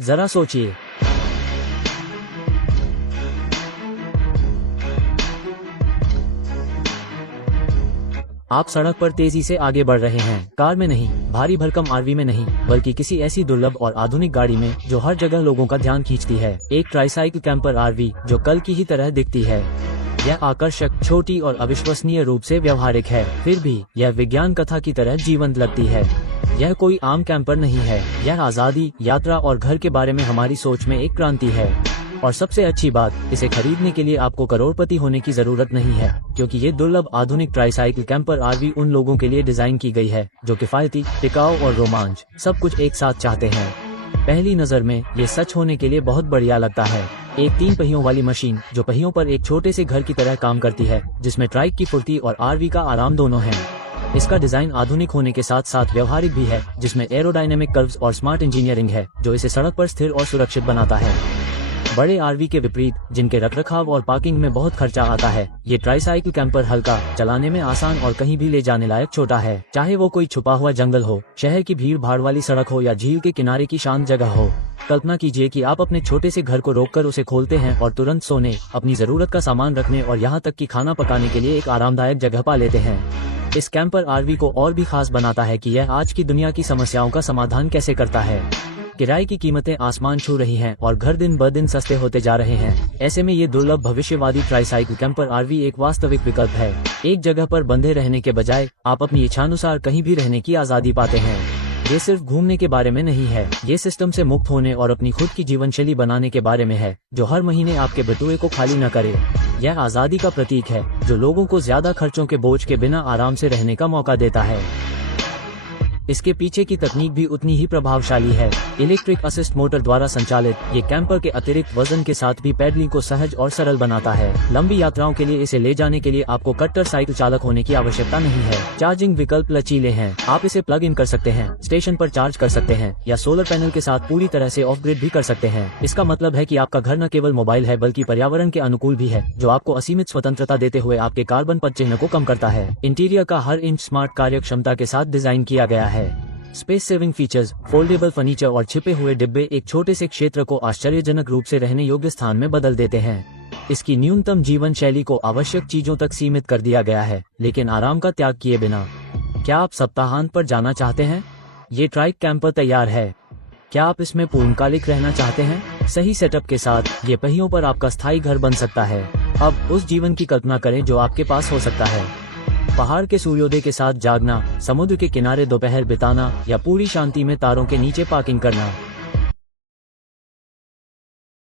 जरा सोचिए। आप सड़क पर तेजी से आगे बढ़ रहे हैं, कार में नहीं, भारी भरकम आरवी में नहीं, बल्कि किसी ऐसी दुर्लभ और आधुनिक गाड़ी में जो हर जगह लोगों का ध्यान खींचती है। एक ट्राईसाइकिल कैंपर आरवी जो कल की ही तरह दिखती है। यह आकर्षक, छोटी और अविश्वसनीय रूप से व्यवहारिक है, फिर भी यह विज्ञान कथा की तरह जीवंत लगती है। यह कोई आम कैंपर नहीं है, यह आजादी, यात्रा और घर के बारे में हमारी सोच में एक क्रांति है। और सबसे अच्छी बात, इसे खरीदने के लिए आपको करोड़पति होने की जरूरत नहीं है, क्योंकि ये दुर्लभ आधुनिक ट्राईसाइकिल कैंपर आरवी उन लोगों के लिए डिजाइन की गई है जो किफायती, टिकाऊ और रोमांच सब कुछ एक साथ चाहते हैं। पहली नजर में ये सच होने के लिए बहुत बढ़िया लगता है। एक 3 पहियों वाली मशीन जो पहियों पर एक छोटे से घर की तरह काम करती है, जिसमें ट्राइक की फुर्ती और आरवी का आराम दोनों हैं। इसका डिजाइन आधुनिक होने के साथ साथ व्यवहारिक भी है, जिसमें एरोडायनेमिक कर्व्स और स्मार्ट इंजीनियरिंग है जो इसे सड़क पर स्थिर और सुरक्षित बनाता है। बड़े आरवी के विपरीत, जिनके रखरखाव और पार्किंग में बहुत खर्चा आता है, ये ट्राईसाइकिल कैंपर हल्का, चलाने में आसान और कहीं भी ले जाने लायक छोटा है। चाहे वो कोई छुपा हुआ जंगल हो, शहर की भीड़ भाड़ वाली सड़क हो या झील के किनारे की शांत जगह हो। कल्पना कीजिए कि आप अपने छोटे से घर को रोककर उसे खोलते हैं और तुरंत सोने, अपनी जरूरत का सामान रखने और यहाँ तक कि खाना पकाने के लिए एक आरामदायक जगह पा लेते हैं। इस कैंपर आरवी को और भी खास बनाता है कि यह आज की दुनिया की समस्याओं का समाधान कैसे करता है। किराए की कीमतें आसमान छू रही हैं और घर दिन ब दिन सस्ते होते जा रहे हैं। ऐसे में ये दुर्लभ भविष्यवादी ट्राईसाइकिल कैंपर आरवी एक वास्तविक विकल्प है। एक जगह पर बंधे रहने के बजाय आप अपनी इच्छानुसार कहीं भी रहने की आजादी पाते हैं। ये सिर्फ घूमने के बारे में नहीं है, ये सिस्टम से मुक्त होने और अपनी खुद की जीवन शैली बनाने के बारे में है, जो हर महीने आपके बटुए को खाली न करे। यह आजादी का प्रतीक है जो लोगों को ज्यादा खर्चों के बोझ के बिना आराम से रहने का मौका देता है। इसके पीछे की तकनीक भी उतनी ही प्रभावशाली है। इलेक्ट्रिक असिस्ट मोटर द्वारा संचालित ये कैंपर के अतिरिक्त वजन के साथ भी पैडलिंग को सहज और सरल बनाता है। लंबी यात्राओं के लिए इसे ले जाने के लिए आपको कट्टर साइकिल चालक होने की आवश्यकता नहीं है। चार्जिंग विकल्प लचीले हैं, आप इसे प्लग इन कर सकते हैं, स्टेशन पर चार्ज कर सकते हैं या सोलर पैनल के साथ पूरी तरह से ऑफ ग्रिड भी कर सकते हैं। इसका मतलब है कि आपका घर न केवल मोबाइल है बल्कि पर्यावरण के अनुकूल भी है, जो आपको असीमित स्वतंत्रता देते हुए आपके कार्बन पदचिह्न को कम करता है। इंटीरियर का हर इंच स्मार्ट कार्य क्षमता के साथ डिजाइन किया गया है। Space saving features, foldable furniture और छिपे हुए डिब्बे एक छोटे से क्षेत्र को आश्चर्यजनक रूप से रहने योग्य स्थान में बदल देते हैं। इसकी न्यूनतम जीवन शैली को आवश्यक चीजों तक सीमित कर दिया गया है, लेकिन आराम का त्याग किए बिना। क्या आप सप्ताहांत पर जाना चाहते हैं? ये ट्राइक कैंपर तैयार है। क्या आप इसमें पूर्णकालिक रहना चाहते हैं? सही सेटअप के साथ ये पहियों पर आपका स्थायी घर बन सकता है। अब उस जीवन की कल्पना करें जो आपके पास हो सकता है। पहाड़ के सूर्योदय के साथ जागना, समुद्र के किनारे दोपहर बिताना या पूरी शांति में तारों के नीचे पार्किंग करना।